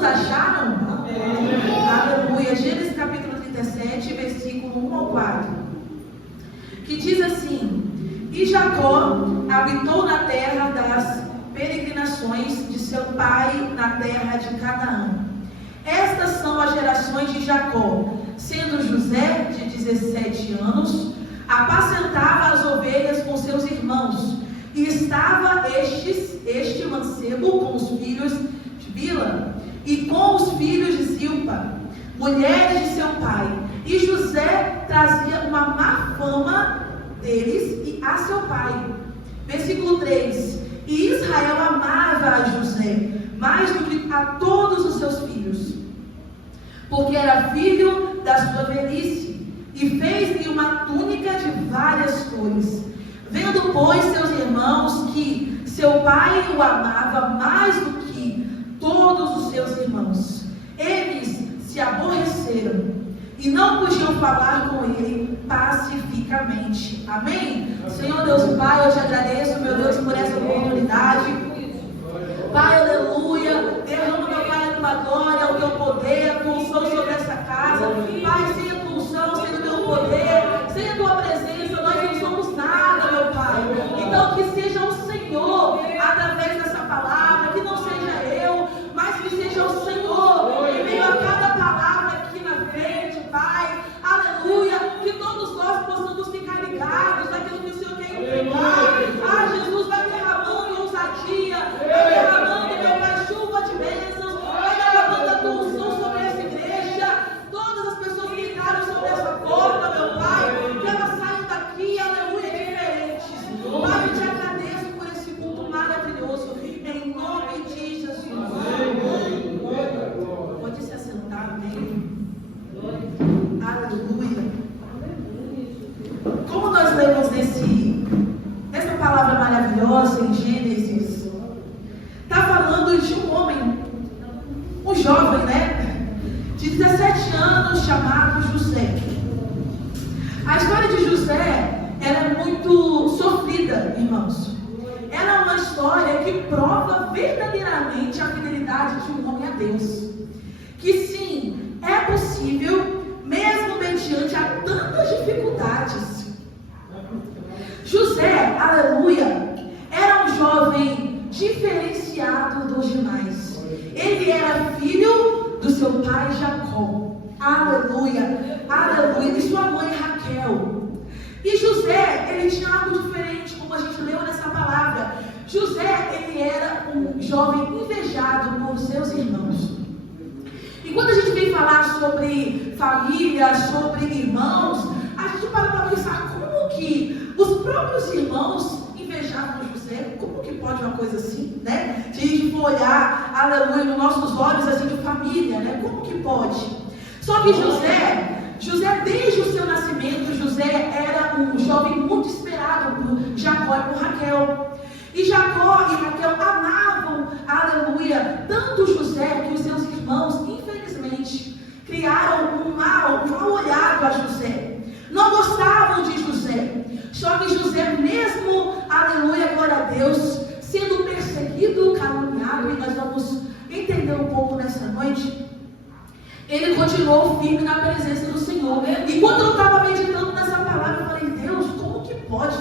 Todos acharam? Amém. Aleluia. Gênesis capítulo 37, versículo 1 ao 4. Que diz assim: E Jacó habitou na terra das peregrinações de seu pai, na terra de Canaã. Estas são as gerações de Jacó. Sendo José de 17 anos, apacentava as ovelhas com seus irmãos. E estava este mancebo com os filhos de Bila e com os filhos de Zilpa, mulheres de seu pai. E José trazia uma má fama deles e a seu pai. Versículo 3. E Israel amava a José mais do que a todos os seus filhos, porque era filho da sua velhice, e fez-lhe uma túnica de várias cores. Vendo, pois, seus irmãos que seu pai o amava mais do que todos os seus irmãos, eles se aborreceram e não podiam falar com ele pacificamente. Amém? Senhor Deus Pai, eu te agradeço, meu Deus, por essa oportunidade. Pai, aleluia. Derrama, meu Pai, a tua glória, o teu poder, a tua unção sobre essa casa. Pai, sem a tua unção, sem o teu poder, sem a tua presença, nós não somos nada, meu Pai. Então, que seja o Senhor através dessa palavra, que não seja eu, mas que seja o Senhor em meio a cada palavra aqui na frente, Pai. Aleluia. Que todos nós possamos ficar ligados naquilo que o Senhor quer entregar. Ah, Jesus, vai derramando ousadia, vai derramando, meu Pai, chuva de bênçãos, vai derramando a tua unção sobre essa igreja. Todas as pessoas que entraram sobre essa porta, meu Pai, que elas saiam daqui, aleluia, diferentes. Pai, eu te agradeço por esse culto maravilhoso, em nome de Jesus. Pode se assentar, amém? Aleluia. Como nós lemos nessa palavra maravilhosa em Gênesis, está falando de um homem, um jovem, né? De 17 anos, chamado José. A história de José, ela é muito sofrida, irmãos. Ela é uma história que prova verdadeiramente a fidelidade de um homem a Deus. Que sim, é possível, mesmo mediante a tantas dificuldades. José, aleluia, era um jovem diferenciado dos demais. Ele era filho do seu pai Jacó. Aleluia, aleluia. E sua mãe Raquel. E José, ele tinha algo diferente, como a gente leu nessa palavra. José, ele era um jovem invejado por seus irmãos. E quando a gente vem falar sobre família, sobre irmãos, a gente para pensar como que os próprios irmãos invejavam José. Como que pode uma coisa assim, né? Se a gente for olhar, aleluia, nos nossos olhos assim de família, né? Como que pode? Só que José, desde o seu nascimento, José era um jovem muito esperado por Jacó e por Raquel. E Jacó e Raquel amavam, aleluia, tanto José que os seus irmãos, infelizmente, criaram um mal olhado a José. Não gostavam de José. Só que José, mesmo, aleluia, glória a Deus, sendo perseguido, caluniado, e nós vamos entender um pouco nessa noite, ele continuou firme na presença do Senhor. E quando eu estava meditando nessa palavra, eu falei, Deus, como que pode?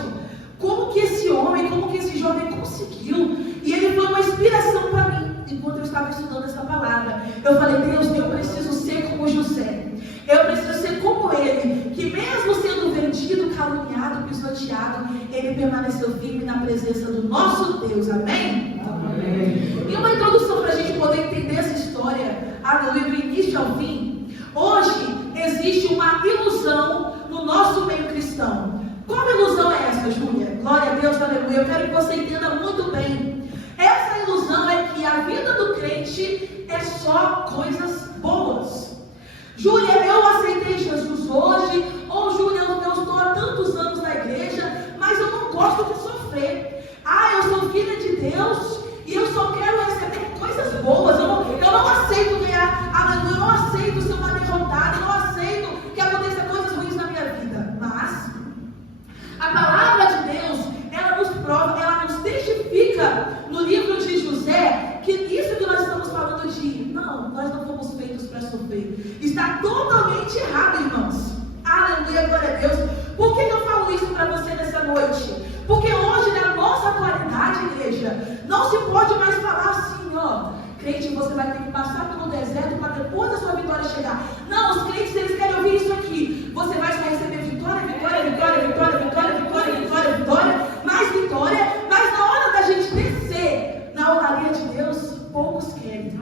Como que esse homem, como que esse jovem conseguiu? E ele foi uma inspiração para mim, enquanto eu estava estudando essa palavra. Eu falei, Deus, eu preciso ser como José. Eu preciso ser como ele, que mesmo sendo vendido, caluniado, pisoteado, ele permaneceu firme na presença do nosso Deus. Amém? Amém. E uma introdução para a gente poder entender essa história, aleluia, do início ao fim. Hoje existe uma ilusão no nosso meio cristão. Qual ilusão é essa, Júlia? Glória a Deus, aleluia. Eu quero que você entenda muito bem. Essa ilusão é que a vida do crente é só coisas boas. Júlia, eu aceitei Jesus hoje, ou Júlia, eu estou há tantos anos na igreja, mas eu não gosto de sofrer. Ah, eu sou filha de Deus e eu só quero receber coisas boas. Eu não aceito ganhar, aleluia, eu não aceito ser uma derrotada, eu não aceito que aconteça coisas ruins na minha vida. Mas a palavra de Deus, ela nos prova, ela nos testifica no livro de José, que isso que nós estamos falando de, não, Não, nós não fomos feitos para sofrer. Está totalmente errado, irmãos. Aleluia, glória a Deus. Por que eu falo isso para você nessa noite? Porque hoje, na nossa atualidade, igreja, não se pode mais falar assim, ó. Crente, você vai ter que passar pelo deserto para depois da sua vitória chegar. Não, os crentes, eles querem ouvir isso aqui. Você vai só receber vitória, vitória, vitória, vitória, vitória, vitória, vitória, vitória, mais vitória. Mas na hora da gente descer na honraria de Deus, poucos querem.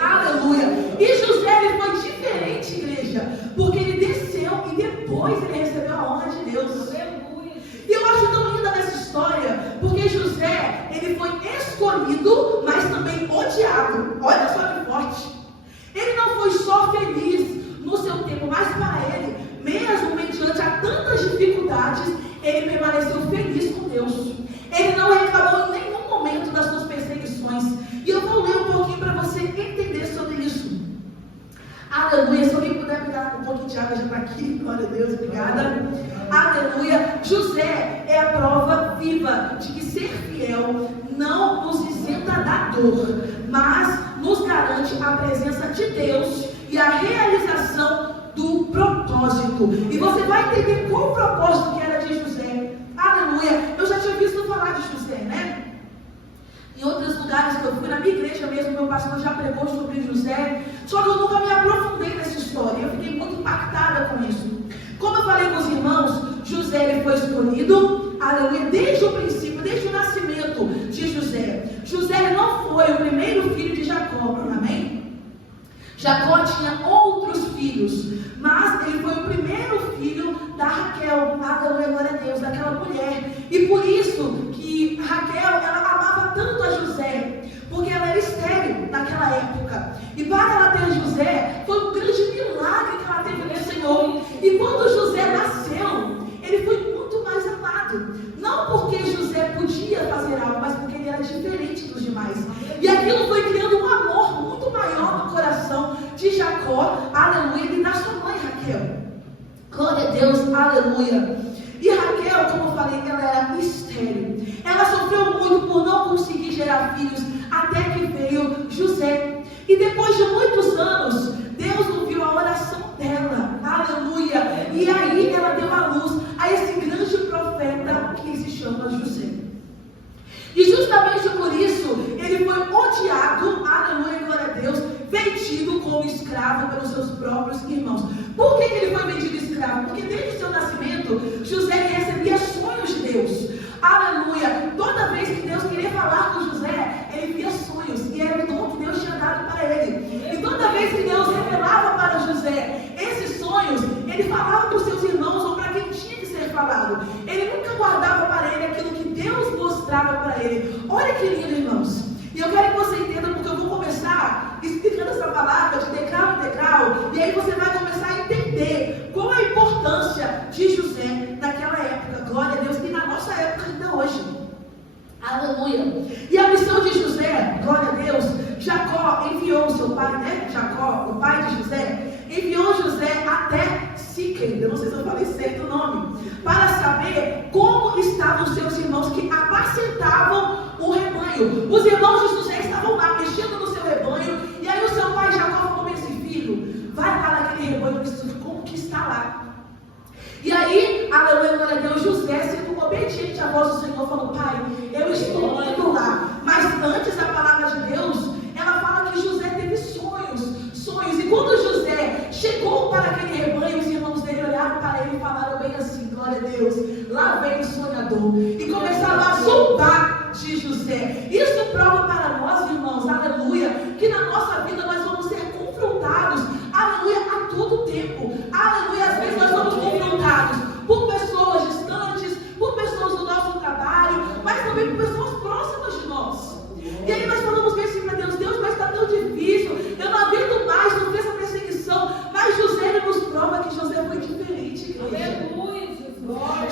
Aleluia. E José, ele foi diferente, igreja, porque ele desceu e depois ele recebeu a honra de Deus. E eu acho tão linda nessa história, porque José, ele foi escolhido, mas também odiado. Olha só que forte. Ele não foi só feliz no seu tempo, mas para ele, mesmo mediante a tantas dificuldades, ele permaneceu feliz com Deus. Ele não reclamou em nenhum momento das suas perseguições. E eu vou ler um pouquinho para você entender sobre isso. Aleluia. Se alguém puder me dar um pouquinho de água, já está aqui. Glória a Deus, obrigada. Aleluia. José é a prova viva de que ser fiel não nos isenta da dor, mas nos garante a presença de Deus e a realização do propósito. E você vai entender qual o propósito que era de José. Aleluia. Eu já tinha visto falar de José, né? Em outros lugares que eu fui, na minha igreja mesmo, meu pastor já pregou sobre José. Só que eu nunca me aprofundei nessa história. Eu fiquei muito impactada com isso. Como eu falei com os irmãos, José, ele foi escolhido, aleluia, desde o princípio, desde o nascimento de José. José não foi o primeiro filho de Jacó, amém? Jacó tinha outros filhos, mas ele foi o primeiro filho da Raquel, aleluia, glória a Deus, daquela mulher. E por isso que Raquel, ela amava tanto a José, porque ela era estéril naquela época. E para ela ter José, foi um grande milagre que ela teve no Senhor. E quando José nasceu, ele foi muito mais amado. Não porque José podia fazer algo, mas porque ele era diferente dos demais. E aquilo foi criando um amor muito maior no coração de Jacó, aleluia, e da sua mãe Raquel. Glória a Deus, aleluia. E Raquel, como eu falei, ela era estéril. Ela sofreu muito por não conseguir gerar filhos, até que veio José. E depois de muitos anos, Deus ouviu a oração dela, aleluia. E aí ela deu a luz a esse grande profeta que se chama José. E justamente por isso, ele foi odiado, aleluia, glória a Deus, vendido como escravo pelos seus próprios irmãos. Por que ele foi vendido escravo? Porque desde o seu nascimento, José recebia sonhos de Deus. Aleluia. Toda vez que Deus queria falar com José, ele via sonhos. E era o dom que Deus tinha dado para ele. E toda vez que Deus revelava para José esses sonhos, ele falava para os seus irmãos ou para quem tinha que ser falado. Ele nunca guardava para ele aquilo que Deus mostrava para ele. Olha que lindo, irmãos. E eu quero que você entenda, porque eu vou começar explicando essa palavra de degrau em degrau. E aí você vai começar a entender qual a importância de José naquela época. Glória a Deus. E na nossa época ainda hoje. Aleluia. E a missão de José, glória a Deus, Jacó enviou o seu pai, né? Jacó, o pai de José, enviou José até Siquém, eu não sei se eu falei certo o nome, para saber como estavam os seus irmãos que apacentavam o rebanho. Os irmãos de José estavam lá, mexendo no seu rebanho, e aí o seu pai Jacó falou assim: filho, vai lá naquele rebanho, como que está lá. E aí, aleluia, glória a Deus, José, sendo obediente à voz do Senhor, falou: pai, eu estou indo lá. Mas antes, a palavra de Deus, ela fala que José teve sonhos. E quando José chegou para aquele rebanho, os irmãos dele olharam para ele e falaram bem assim: glória a Deus, lá vem o sonhador. E começaram a zombar de José. Isso prova para nós, irmãos, aleluia, que na nossa vida nós vamos ser confrontados, aleluia, a todo tempo. Aleluia, às vezes nós somos confrontados por pessoas distantes, por pessoas do nosso trabalho, mas também por pessoas próximas de nós. E aí nós falamos bem assim para Deus: Deus, mas está tão difícil, eu não aguento mais, não fiz essa perseguição. Mas José nos prova que José foi diferente, igreja.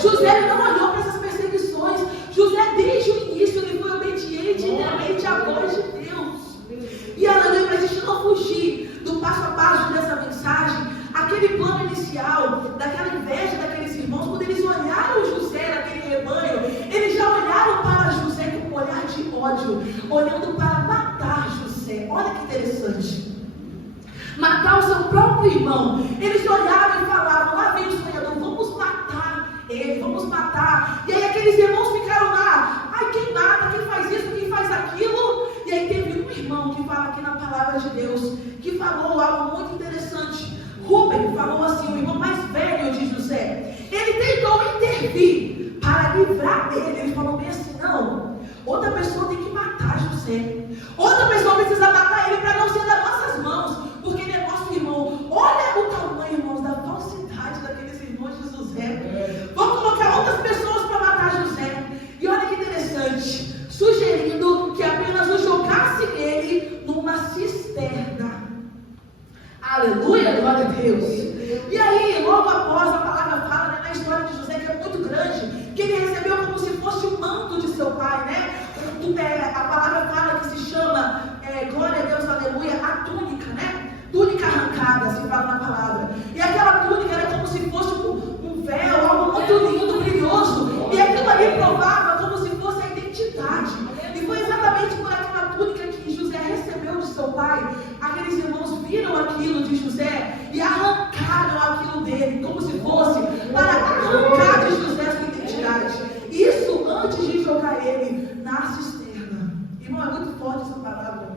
José não olhou para essas perseguições. José, desde o início, ele foi obediente e temente à voz de Deus. E aleluia, para a gente não fugir do passo a passo dessa mensagem, aquele plano inicial, daquela inveja daqueles irmãos, quando eles olharam José naquele rebanho, eles já olharam para José com um olhar de ódio, olhando para matar José. Olha que interessante. Matar o seu próprio irmão. Eles olhavam e falavam, lá vem o sonhador, vamos matar ele, vamos matar. E aí aqueles irmãos ficaram lá, ai, quem mata, quem faz isso, quem faz aquilo. E aí teve um irmão que fala aqui na palavra de Deus, que falou algo muito interessante. Rubem falou assim, o irmão mais velho de José, ele tentou intervir para livrar dele. Ele falou bem assim, não, outra pessoa tem que matar José, outra pessoa precisa matar ele para não ser das nossas mãos, porque ele é nosso irmão. Olha o tamanho, irmãos, da falsidade daqueles irmãos de José. Vamos colocar outras pessoas para matar José. E olha que interessante, sugerindo que apenas o jogasse ele numa cisterna. Aleluia, glória a Deus. E aí, logo após, a palavra fala, né, na história de José, que é muito grande, que ele recebeu como se fosse o manto de seu pai, né? A palavra fala que se chama, glória a Deus, aleluia, a túnica, né? Túnica arrancada, se fala na palavra. E aquela túnica era como se fosse um véu, algo muito lindo, brilhoso. E aquilo ali provava como se fosse a identidade. E foi exatamente por aquela túnica que José recebeu de seu pai. Aqueles irmãos viram aquilo de José e arrancaram aquilo dele, como se fosse para arrancar de José sua identidade. Isso antes de jogar ele na cisterna. Irmão, é muito forte essa palavra.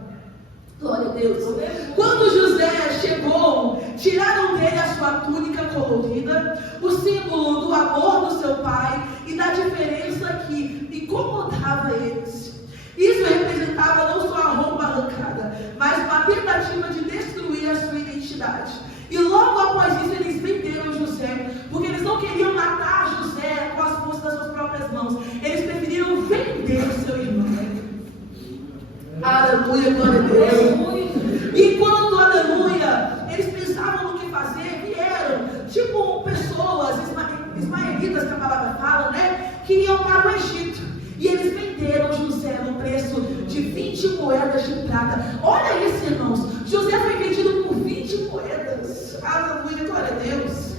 Glória a Deus. Quando José chegou, tiraram dele a sua túnica colorida, o símbolo do amor do seu pai e da diferença que incomodava eles. Isso representava não só a roupa arrancada, mas uma tentativa de destruir a sua identidade. E logo após isso eles venderam José, porque eles não queriam matar José com as forças das suas próprias mãos. Eles preferiram vender o seu irmão. Aleluia, glória a Deus. E quando, aleluia, eles pensavam no que fazer, vieram, tipo pessoas, ismaelitas que a palavra fala, né, que iam para o Egito. E eles venderam José no preço de 20 moedas de prata. Olha isso, irmãos. José foi vendido por 20 moedas. Aleluia, glória a Deus.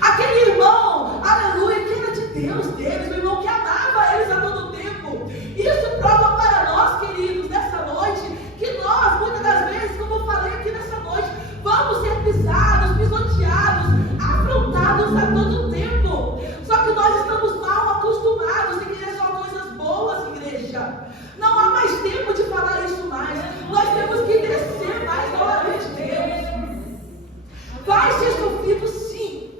Aquele irmão, aleluia, que era de Deus deles, o irmão que amava eles a todo tempo. Isso prova para nós, queridos, nessa noite, que nós, muitas das vezes, como eu falei aqui nessa noite, vamos ser pisados, pisoteados, afrontados a todo tempo. Só que nós estamos mal acostumados em querer só coisas boas, igreja. Não há mais tempo de falar isso mais. Nós temos que descer mais na hora de Deus. Vai ser sofrido, sim.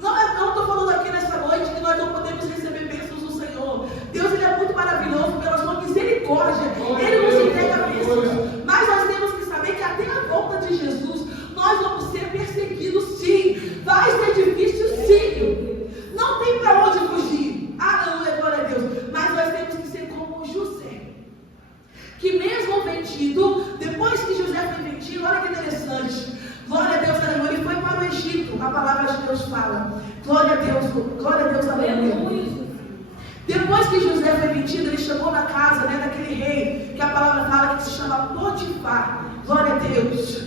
Não estou falando aqui nessa noite que nós não podemos receber bênçãos do Senhor. Deus, ele é muito maravilhoso pela sua misericórdia. Ele nos entrega bênçãos. Mas nós temos que saber que até a volta de Jesus, nós vamos ser perseguidos, sim. Vai ser difícil, sim. Não tem para onde fugir. Aleluia, glória a Deus. Mas nós temos que ser como José, que mesmo vendido, depois que José foi vendido, olha que interessante. Glória a Deus, aleluia. Ele foi para o Egito, a palavra de Deus fala. Glória a Deus, aleluia. Depois que José foi vendido, ele chegou na casa, né, daquele rei, que a palavra fala que se chama Potifar. Glória a Deus.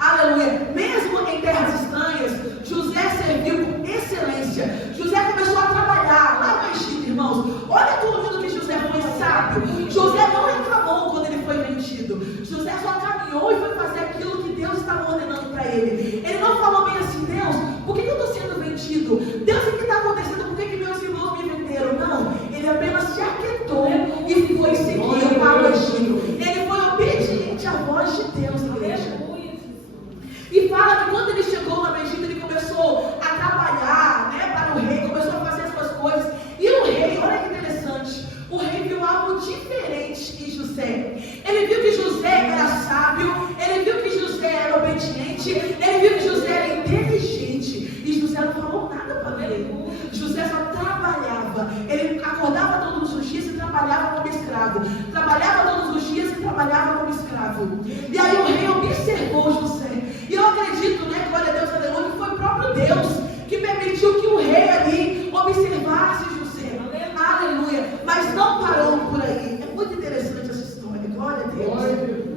Aleluia. Mesmo em terras estranhas, José serviu com excelência. José começou a trabalhar lá no Egito, irmãos. Olha como que José foi sábio. José não reclamou quando ele foi vendido. José só caminhou e foi fazer aquilo que Deus estava ordenando para ele. Ele não falou bem assim, Deus, por que eu estou sendo vendido? Deus, o que está acontecendo? Por que meus irmãos me venderam? Não, ele apenas se aquietou e foi seguir para o Egito. Ele foi obediente à voz de Deus, igreja. E fala que quando ele chegou lá no Egito, ele começou a trabalhar, né, para o rei, começou a fazer as suas coisas. E o rei, olha que interessante, o rei viu algo diferente em José. Ele viu que José era sábio, ele viu que José era obediente, ele viu que José era inteligente. E José não falou nada para ele. José só trabalhava. Ele acordava todos os dias e trabalhava como escravo. Trabalhava todos os dias e trabalhava como escravo. E aí o rei observou José. E eu acredito, né, glória a Deus, aleluia, que foi o próprio Deus que permitiu que o rei ali observasse José. Aleluia. Mas não parou por aí. É muito interessante essa história. Glória a Deus.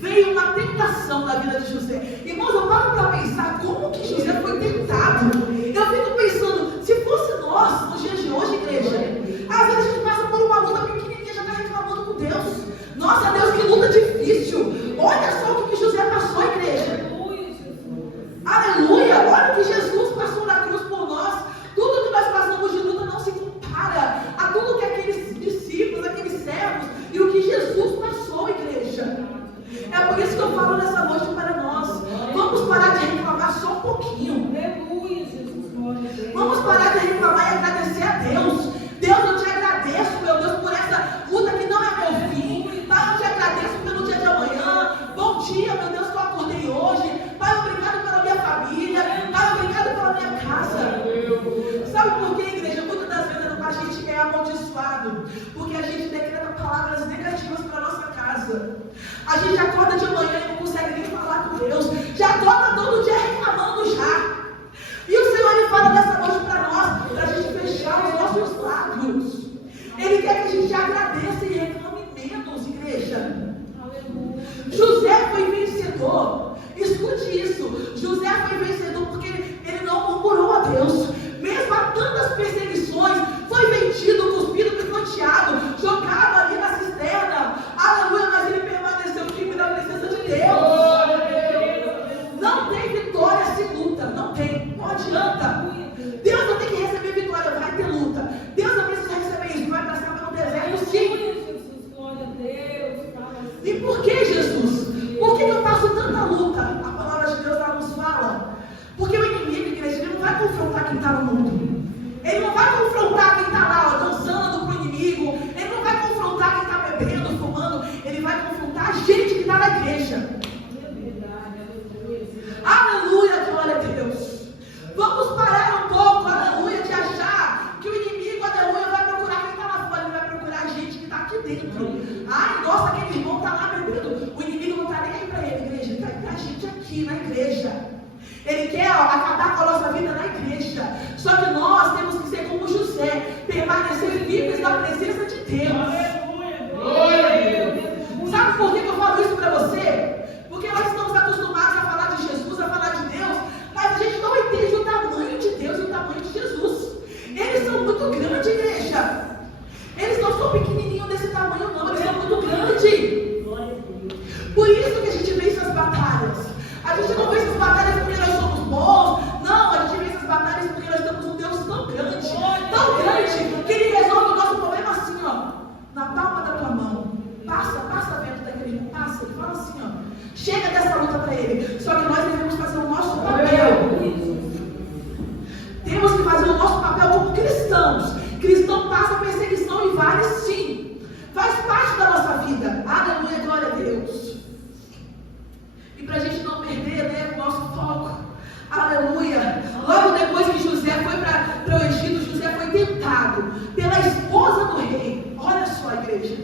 Veio uma tentação na vida de José. Irmãos, eu paro para pensar como que José foi tentado. Eu fico pensando, se fosse nós, nos dias de hoje, igreja, às vezes a gente passa por uma luta pequenininha e já está reclamando com Deus. Nossa, Deus, que luta difícil. Olha por isso que eu falo nessa noite para nós. Vamos parar de reclamar só um pouquinho. Vamos parar de reclamar e agradecer a Deus. Deus, eu te agradeço, meu Deus, por essa luta que não é meu fim. Pai, eu te agradeço pelo dia de amanhã. Bom dia, meu Deus, que eu acordei hoje. Pai, obrigado pela minha família. Pai, obrigado pela minha casa. Sabe por quê, igreja? Muitas das vezes a gente é amaldiçoado porque a gente decreta palavras negativas para nossa casa. A gente acorda de manhã e não consegue nem falar com Deus. Já acorda todo dia reclamando já. E o Senhor, Ele fala dessa noite para nós, para a gente fechar os nossos lábios. Ele quer que a gente agradeça e reclame menos, igreja. José foi vencedor. Escute isso. José foi vencedor porque ele não murmurou a Deus. Mesmo a tantas perseguições, foi vendido, cuspido, picoteado, jogado ali na cisterna. Aleluia, mas ele permaneceu firme na presença de Deus. Não tem vitória sem luta. Não tem. Não adianta. Deus não tem que receber vitória. Vai ter luta. Deus não precisa receber isso. Vai passar pelo deserto, sim. E por que, Jesus? Por que eu passo tanta luta? A palavra de Deus ela nos fala. Porque o inimigo, igreja, ele não vai confrontar quem está no mundo. Ele não vai confrontar quem está lá, ó, dançando para o inimigo. Ele não vai confrontar quem está bebendo, fumando. Ele vai confrontar a gente que está na igreja. Aleluia, glória a Deus. Vamos parar um pouco, aleluia, de achar que o inimigo, aleluia, vai procurar quem está lá fora. Ele vai procurar a gente que está aqui dentro. Ai, nossa, aquele irmão está lá bebendo. O inimigo não está nem aí para ele, igreja. Ele está a gente aqui na igreja. Ele quer acabar com a nossa vida na igreja. Só que nós temos que ser como José, permanecer firmes na presença de Deus. Sabe por que eu falo isso para você? Porque nós estamos acostumados a falar de Jesus, a falar de Deus, mas a gente não entende o tamanho de Deus e o tamanho de Jesus. Eles são muito grandes, igreja. Eles não são pequenininhos desse tamanho, não. Eles são muito grandes. Por isso que a gente vence as batalhas. A gente não vence as batalhas porque nós somos bons. Não, a gente vence as batalhas porque nós temos um Deus tão grande, que Ele resolve o nosso problema assim, ó, na palma da tua mão. Passa perto daquele irmão, passa. Ele fala assim, ó, chega dessa luta para Ele. Só que nós devemos fazer o nosso papel. Temos que fazer o nosso papel como cristãos. Cristão passa perseguição e vale sim. Faz parte da nossa vida. Aleluia, glória a Deus. E para a gente não perder, né, o nosso foco. Aleluia. Logo depois que José foi para o Egito, José foi tentado pela esposa do rei. Olha só, igreja.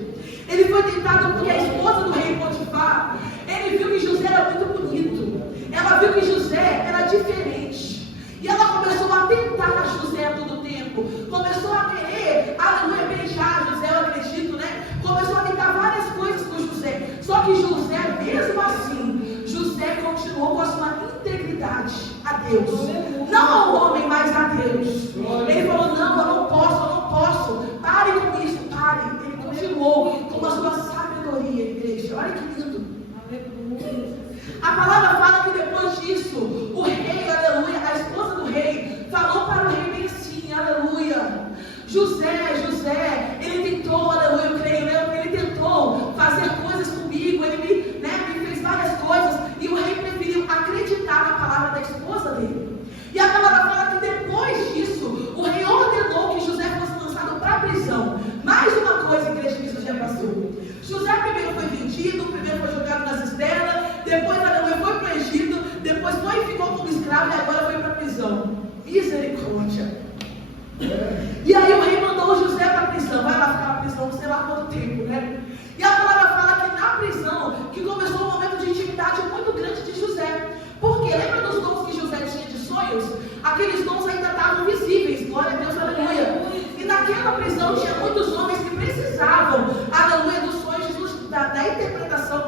Ele foi tentado porque a esposa do rei Potifar, ele viu que José era muito bonito. Ela viu que José era diferente. E ela começou a tentar José a todo tempo. Começou a querer, aleluia, beijar José, eu acredito, né? Começou a tentar várias coisas com José. Só que José, mesmo assim, José continuou com a sua integridade a Deus. Não ao homem, mas a Deus. Ele falou, não, eu não posso. Pare com isso, pare. Ele continuou com a sua sabedoria, igreja. Olha que lindo. A palavra fala que depois disso, o rei, aleluia, a esposa do rei, falou para o rei bem assim, aleluia. José, ele tentou, aleluia, eu creio, né? Ele tentou fazer coisas comigo, ele me fez várias coisas, e o rei preferiu acreditar na palavra da esposa dele. E a palavra fala que depois disso, o rei ordenou que José fosse lançado para a prisão. Mais uma coisa, igreja, que José passou. José primeiro foi vendido, primeiro foi jogado na cisterna, depois foi para o Egito, depois foi e ficou como escravo e agora foi para a prisão. Misericórdia. E aí o rei mandou José para a prisão. Vai lá ficar na prisão, sei lá quanto tempo, né? E a palavra fala que na prisão, que começou um momento de intimidade muito grande de José. Porque lembra dos dons que José tinha de sonhos? Aqueles dons ainda estavam visíveis, glória a Deus, aleluia. E naquela prisão tinha muitos homens que precisavam, aleluia, dos sonhos da interpretação,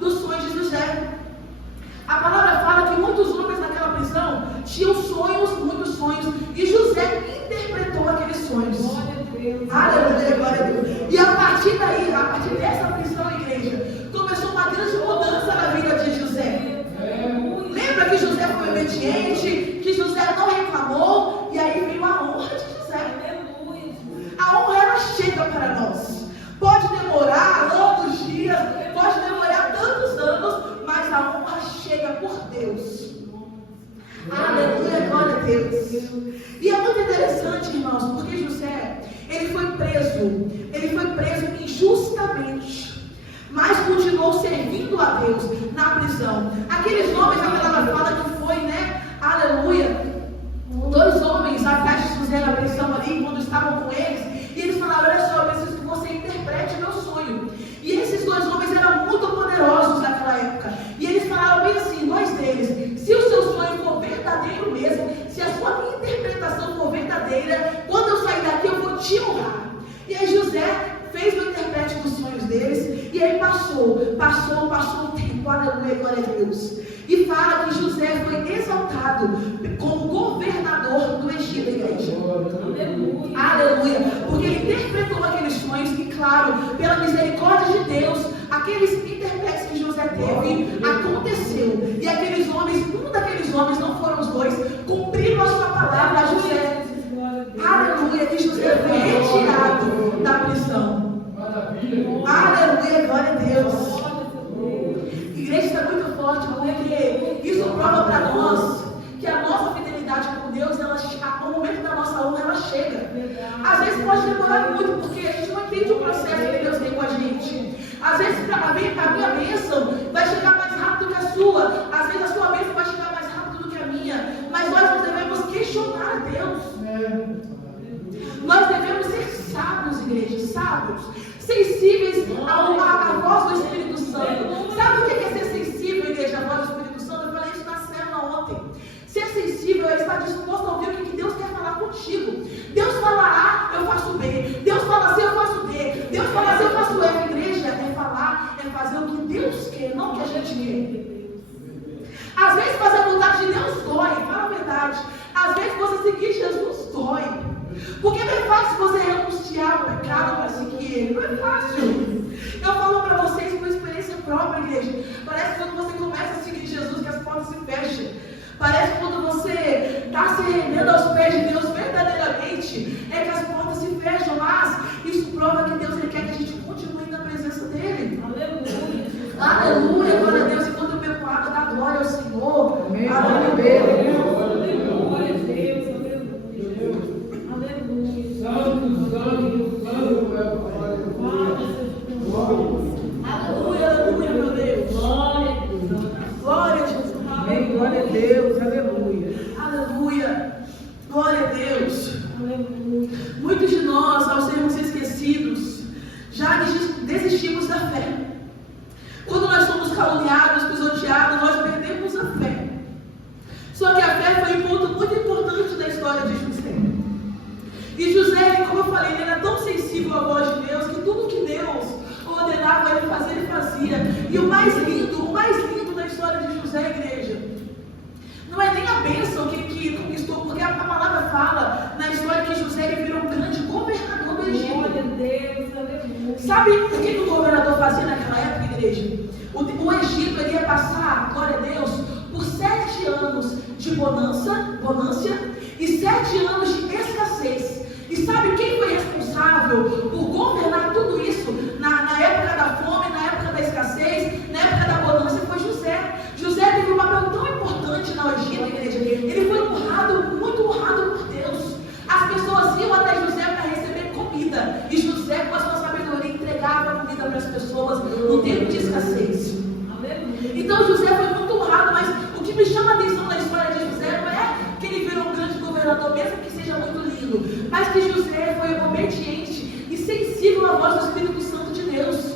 dos sonhos de José. A palavra fala que muitos homens naquela prisão tinham sonhos, muitos sonhos, e José interpretou aqueles sonhos. Aleluia, glória a Deus. E a partir daí, a partir dessa prisão, igreja, começou uma grande mudança na vida de José. Lembra que José foi obediente, que José não reclamou, e aí veio a honra de José. A honra, ela chega para nós. Pode demorar longos dias, pode demorar tantos anos, Deus. Aleluia, glória a Deus. E é muito interessante, irmãos, porque José, ele foi preso injustamente, mas continuou servindo a Deus na prisão. Aqueles homens, aquela fala que foi, né? Aleluia. 2 homens atrás de José na prisão ali, quando estavam com eles, e eles falaram: olha só, eu preciso que você interprete meu sonho. E esses 2 homens eram muito poderosos naquela época. E eles falaram bem assim, 2 deles: se o seu sonho for verdadeiro mesmo, se a sua interpretação for verdadeira, quando eu sair daqui eu vou te honrar. E aí José fez o interprete dos sonhos deles, e aí passou o tempo, aleluia, glória a Deus. E fala que José foi exaltado como governador do Egito, igreja. Aleluia. Porque ele interpretou aqueles sonhos e, claro, pela misericórdia de Deus, aqueles interpretes que José teve, aconteceu. E aqueles homens, um daqueles homens, não foram os 2, cumpriram a sua palavra a José. Aleluia. E José foi retirado da prisão. Aleluia, glória a Deus. Igreja, está muito forte, porque isso prova para nós que a nossa fidelidade com Deus, o momento da nossa honra, ela chega. Às vezes pode demorar muito, porque a gente não entende o processo que Deus tem com a gente. Às vezes a minha bênção vai chegar mais rápido que a sua. Às vezes a sua bênção vai chegar mais rápido do que a minha. Mas nós não devemos questionar a Deus. Nós devemos ser sábios, igreja, sábios. Sensíveis à voz do Espírito Santo. Sabe o que é ser sensível, igreja, à voz do Espírito Santo? Eu falei isso na célula ontem. Ser sensível é estar disposto a ouvir o que Deus quer falar contigo. Deus fala A, eu faço B. Deus fala C, eu faço D. Deus fala C, eu faço F. Igreja é falar, é fazer o que Deus quer, não o que a gente quer. Às vezes fazer a vontade de Deus dói, fala a verdade. Às vezes você seguir Jesus dói. Porque não é fácil você renunciar ao pecado para seguir Ele. Não é fácil. Eu falo para vocês por experiência própria, igreja. Parece que quando você começa a seguir Jesus que as portas se fecham. Parece que quando você está se rendendo aos pés de Deus verdadeiramente, é que as portas se fecham. Mas isso prova que Deus quer que a gente continue na presença dEle. Aleluia. Aleluia, glória a Deus. Enquanto eu bebo água, dá glória ao Senhor. Amém. Aleluia. Glória a Deus. Aleluia, aleluia, meu Deus. Glória a Jesus. Amém. Glória a Deus. Aleluia. Aleluia. Glória a Deus. Aleluia. Muitos de nós, ao sermos esquecidos, já desistimos da fé. Quando nós somos caluniados, pisoteados, nós perdemos a fé. Só que a fé foi um ponto muito importante da história de José. E José, como eu falei, ele era tão sensível à voz de Deus, que tudo que Deus ordenava ele fazer, ele fazia. E o mais lindo da história de José, igreja, não é nem a bênção que conquistou, porque a palavra fala na história que José ele virou um grande governador do Egito. Glória a Deus, aleluia. Sabe o que o governador fazia naquela época, igreja? O Egito ele ia passar, glória a Deus, por 7 anos de bonância e 7 anos de escassez. E sabe quem foi responsável por governar tudo isso na época da fome, na época da escassez, na época da bonança? Foi José. José teve um papel tão importante na Egito, igreja. Ele foi honrado, muito honrado por Deus. As pessoas iam até José para receber comida. E José, com a sua sabedoria, entregava comida para as pessoas no tempo de escassez. Então José foi muito honrado, mas o que me chama a atenção na história de José não é que ele virou um grande governador, mesmo que seja muito lindo, mas que José foi obediente e sensível à voz do Espírito Santo de Deus.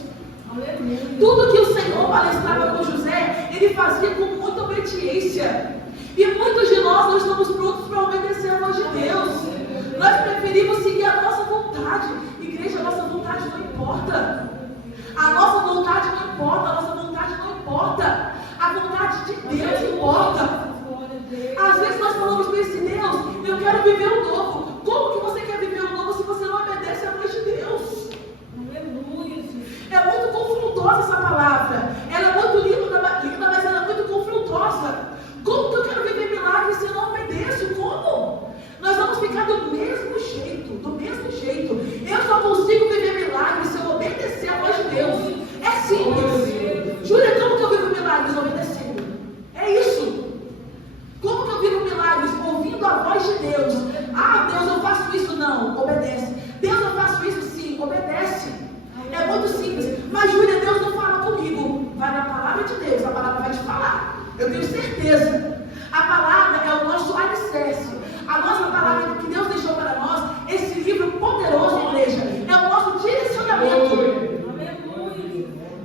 Aleluia. Tudo que o Senhor palestrava com José, ele fazia com muita obediência. E muitos de nós não estamos prontos para obedecer a voz de Deus. Nós preferimos seguir a nossa vontade. Igreja, a nossa vontade não importa. A nossa vontade não importa, a nossa vontade não importa. A vontade de Deus importa. Às vezes nós falamos com esse Deus, eu quero viver o novo. Como que você quer viver o novo se você não obedece à voz de Deus? Aleluia. É muito confrontosa essa palavra. Ela é muito linda, mas ela é muito confrontosa. Como que eu quero viver milagre se eu não obedeço? Como? Nós vamos ficar do mesmo jeito, do mesmo jeito. Eu só consigo viver milagre se eu obedecer à voz de Deus. É simples. Júlia, como que eu vivo milagres obedecendo? É isso. vai te falar. Eu tenho certeza. A palavra é o nosso alicerce. A nossa palavra que Deus deixou para nós, esse livro poderoso, igreja, é o nosso direcionamento.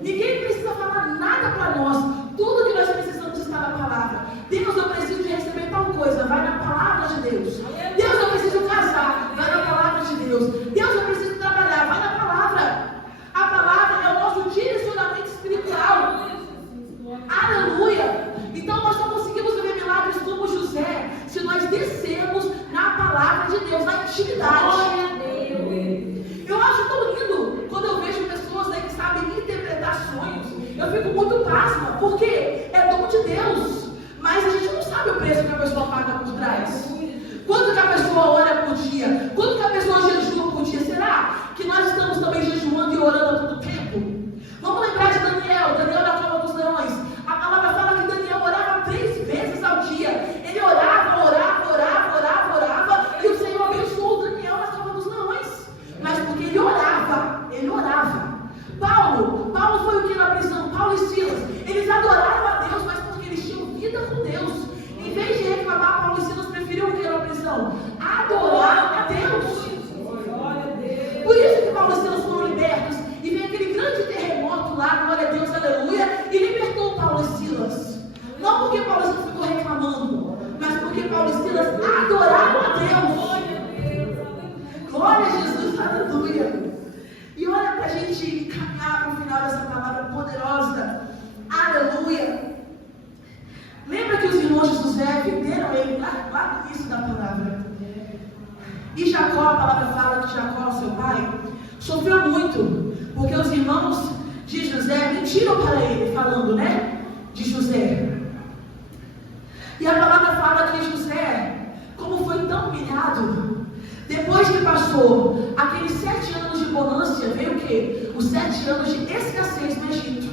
Ninguém precisa falar nada para nós. Tudo que nós precisamos está na palavra. Deus, eu preciso de receber tal coisa, vai na palavra de Deus. Deus, eu preciso casar, vai na palavra de Deus. Deus, eu preciso trabalhar, vai na palavra. A palavra é o nosso direcionamento espiritual. Aleluia! Então nós só conseguimos viver milagres como José se nós descermos na palavra de Deus, na intimidade. Eu acho tão lindo quando eu vejo pessoas aí que sabem interpretar sonhos. Eu fico muito pasma, porque é dom de Deus, mas a gente não sabe o preço que a pessoa paga por trás. Quanto que a pessoa ora por dia? Quanto que a pessoa jejua por dia? Será que nós estamos também jejuando e orando a todo tempo? Vamos lembrar de Daniel na cova dos leões. A palavra fala que Daniel orava 3 vezes ao dia. Ele orava, e o Senhor abençoou Daniel na cova dos leões. Mas porque ele orava. Paulo foi o que na prisão? Paulo e Silas, eles adoraram a Deus, mas porque eles tinham vida com Deus. Em vez de reclamar, Paulo e Silas preferiram o que na prisão? Adorar a Deus. Por isso que Paulo e Silas foram libertos. E veio aquele grande terremoto lá, glória a Deus, aleluia, e libertou Paulo e Silas. Não porque Paulo e Silas ficou reclamando, mas porque Paulo e Silas adoraram a Deus. Glória a Jesus, aleluia. E olha para a gente caminhar para o final dessa palavra poderosa. Aleluia. Lembra que os irmãos de José venderam ele lá no início da palavra. E Jacó, a palavra fala que Jacó, seu pai, sofreu muito, porque os irmãos de José mentiram para ele, falando, de José. E a palavra fala que José, como foi tão humilhado, depois que passou aqueles 7 anos de bonância, veio o quê? Os 7 anos de escassez no Egito.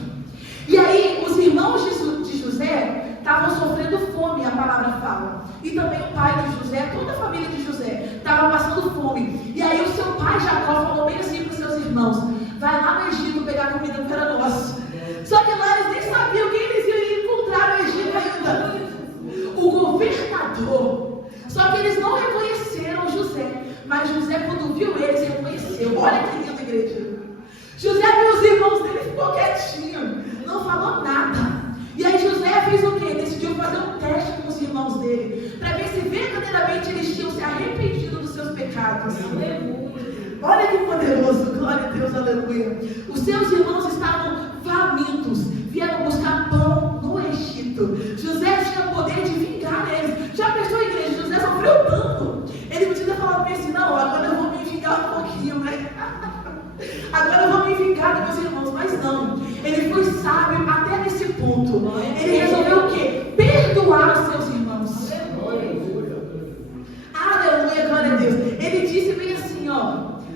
E aí, os irmãos de José estavam sofrendo fome, a palavra fala. E também o pai de José, toda a família de José, estava passando fome. E aí, o seu pai Jacó falou bem assim para os seus irmãos: vai lá no Egito pegar comida que era nossa. Só que lá eles nem sabiam quem eles iam encontrar no Egito ainda. O governador. Só que eles não reconheceram José. Mas José, quando viu eles, reconheceu. Olha que lindo, igreja. José viu os irmãos dele e ficou quietinho. Não falou nada. E aí José fez o quê? Decidiu fazer um teste com os irmãos dele, para ver se verdadeiramente eles tinham se arrependido dos seus pecados. Olha que poderoso, glória a Deus, aleluia. Os seus irmãos estavam famintos, vieram buscar pão no Egito. José tinha poder de vingar eles. Já pensou, a igreja? José sofreu tanto. Ele podia ter falado bem assim: não, agora eu vou me vingar um pouquinho, agora eu vou me vingar dos meus irmãos. Mas não, ele foi sábio até nesse ponto. Ele resolveu o quê? Perdoar os seus irmãos. Aleluia, glória a Deus. Ele disse bem assim,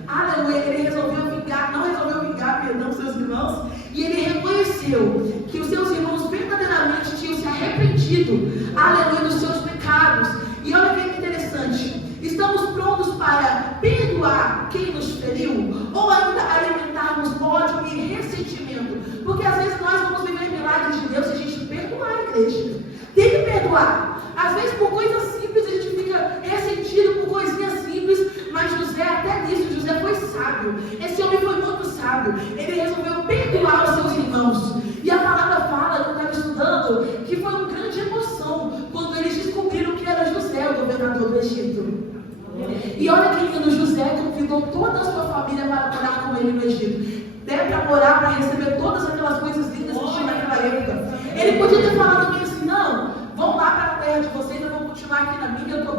aleluia, ele resolveu vingar, não resolveu vingar, perdão, seus irmãos. E ele reconheceu que os seus irmãos verdadeiramente tinham se arrependido, aleluia, dos seus pecados. E olha que interessante. Estamos prontos para perdoar quem nos feriu? Ou ainda alimentarmos ódio e ressentimento? Porque às vezes nós vamos viver milagres de Deus e a gente perdoar a igreja. Tem que perdoar. Às vezes por coisas simples a gente fica ressentido por coisinhas simples. Mas José, até nisso, José foi sábio. Esse homem foi muito sábio. Ele resolveu perdoar os seus irmãos. E a palavra fala, que eu estava estudando, que foi uma grande emoção quando eles descobriram que era José o governador do Egito. E olha que lindo, José convidou toda a sua família para morar com ele no Egito. Para morar, para receber todas aquelas coisas lindas que tinha naquela época. Ele podia ter falado bem assim: não, vão lá para a terra de vocês, eu vou continuar aqui na minha, eu estou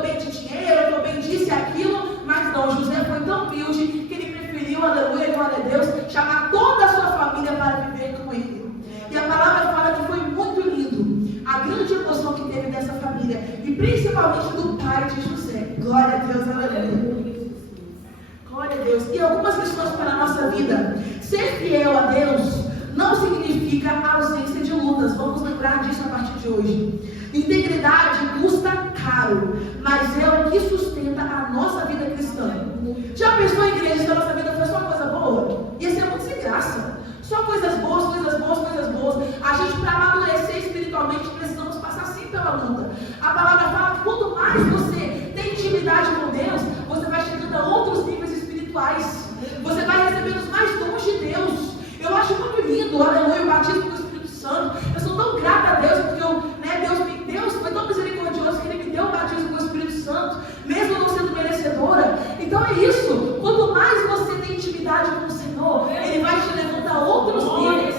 bem de dinheiro, eu estou bem disso e aquilo. Mas não, José foi tão humilde que ele preferiu, aleluia, glória a Deus, chamar toda a sua família para viver com ele. E a palavra fala que foi muito lindo a grande emoção que teve dessa família, e principalmente do pai de José. Glória a Deus, aleluia. Glória a Deus. E algumas lições para a nossa vida. Ser fiel a Deus não significa ausência de lutas. Vamos lembrar disso a partir de hoje. Integridade custa caro, mas é o que sustenta a nossa vida cristã. Já pensou, igreja, se a nossa vida fosse uma coisa boa? Ia ser muito sem graça. Só coisas boas, coisas boas, coisas boas. A gente para luta. A palavra fala que quanto mais você tem intimidade com Deus, você vai chegando a outros níveis espirituais. Você vai recebendo os mais dons de Deus. Eu acho muito lindo, aleluia, o batismo do Espírito Santo. Eu sou tão grata a Deus, porque Deus foi tão misericordioso que Ele me deu o batismo com o Espírito Santo, mesmo não sendo merecedora. Então é isso. Quanto mais você tem intimidade com o Senhor, Ele vai te levando a outros níveis.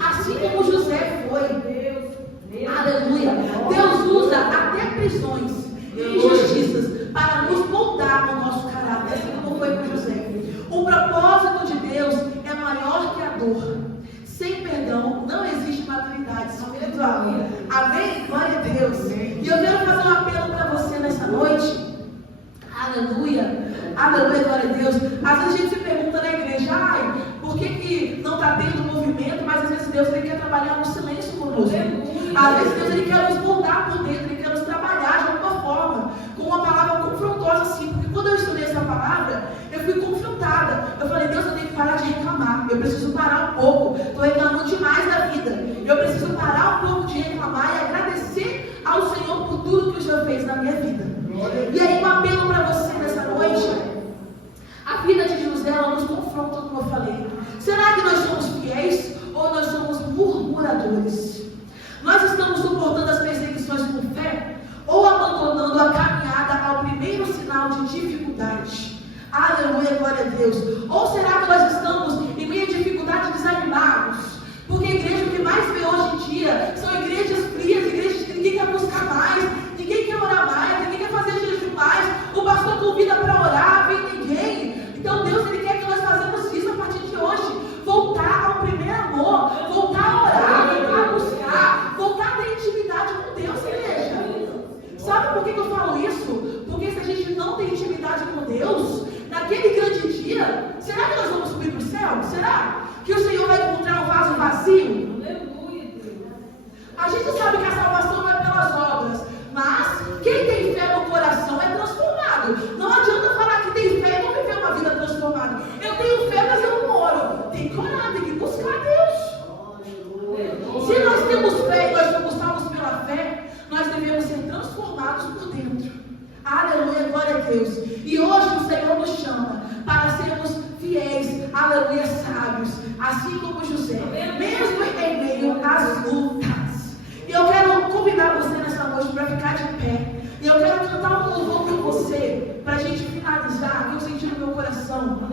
Assim como José foi. Aleluia. Deus usa até prisões e injustiças para nos moldar no nosso caráter, assim como foi com José. O propósito de Deus é maior que a dor. Sem perdão não existe maturidade espiritual. Amém? Glória a Deus. E eu quero fazer um apelo para você nessa noite. Aleluia. Aleluia, glória a Deus. Às vezes a gente se pergunta na igreja, por que não está tendo movimento? Mas às vezes Deus ele quer trabalhar no silêncio conosco. Às vezes Deus ele quer nos moldar por dentro, Ele quer nos trabalhar de alguma forma, com uma palavra confrontosa assim. Porque quando eu estudei essa palavra, eu fui confrontada. Eu falei, Deus, eu tenho que parar de reclamar. Eu preciso parar um pouco. Estou reclamando demais da vida. Eu preciso parar um pouco de reclamar e agradecer ao Senhor por tudo que o Senhor fez na minha vida. E aí, um apelo para você nessa noite. A vida de José, ela nos confronta, como eu falei. Será que nós somos fiéis ou nós somos murmuradores? Nós estamos suportando as perseguições por fé ou abandonando a caminhada ao primeiro sinal de dificuldade? Aleluia, glória a Deus. Ou será que nós estamos em meio a dificuldade desanimados? Porque a igreja que mais vê hoje em dia são igrejas frias, igrejas que ninguém quer buscar mais, ninguém quer orar mais, ninguém quer fazer jejum mais. O pastor convida para orar, vem ninguém. Então Deus ele quer que nós façamos isso a partir de hoje. Voltar ao primeiro amor, voltar a orar, voltar a buscar, voltar a ter intimidade com Deus, igreja. Sabe por que eu falo isso? Porque se a gente não tem intimidade com Deus, naquele grande dia, será que nós vamos subir para o céu? Será que o Senhor vai encontrar um vaso vazio? A gente sabe que a salvação não é pelas obras, mas quem tem fé no coração é transformado. Não adianta falar que tem fé e não viver uma vida transformada. Eu tenho fé, mas eu não oro. Tem que orar, tem que buscar a Deus. Se nós temos fé e nós somos salvos pela fé, nós devemos ser transformados por dentro. Aleluia, glória a Deus. E hoje o Senhor nos chama para sermos fiéis, aleluia, sábios, assim como José, mesmo em meio às lutas. E eu quero convidar você nessa noite para ficar de pé. E eu quero cantar um louvor para você, para a gente finalizar, que eu senti no meu coração.